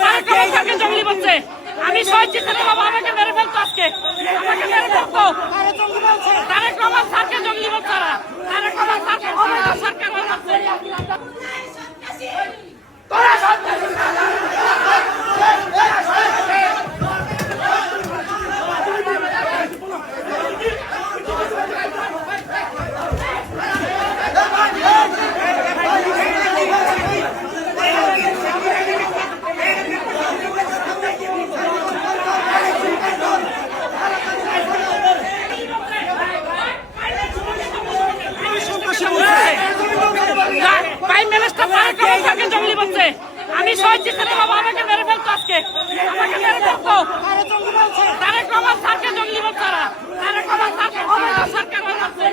Minister Tarique Rahman স্যারকে জঙ্গলি বলছে। আমি শহীদ জিতের বাবা আমাকে মেরে ফেলতো আজকে, আমাকে মেরে ফেলতো। তারেক রহমান স্যারকে জঙ্গলি বলছে ওরা। তারেক রহমান স্যারকে সরকার বলছে তোরা সন্ত্রাসী। আমি শহীদ জিতের বাবা আমাকে মেরে ফেলতো আজকে, আমাকে মেরে ফেলতো। তারেক রহমান স্যারকে জঙ্গলি বলছে ওরা। তারেক রহমান স্যারকে সরকার বলছে